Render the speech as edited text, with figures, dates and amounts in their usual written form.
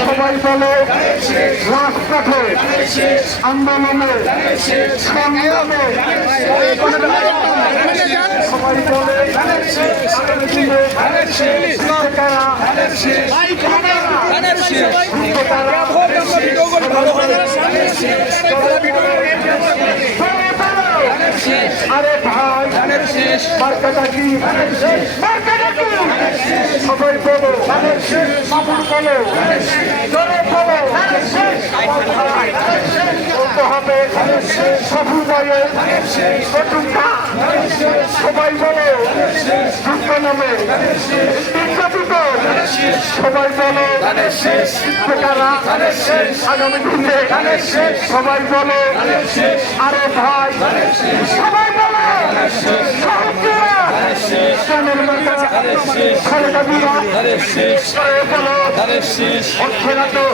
সবাই বলে রাজপথে আন্দোলনে সংগ্রামে সবাই বলে আগামী দিনে আরে ভাই মার্কাটা কি সবাই বলো মাপুর বলো বলতে হবে সবুজের সবাই বলো যুদ্ধ নামে বিজ্ঞাপিত সবাই বলো বেকারা আগামী দিনে সবাই বলো আরে ভাই সবাই বলো প্রাণের মাতা খালেদা জিয়া বলো অর্থেরা তো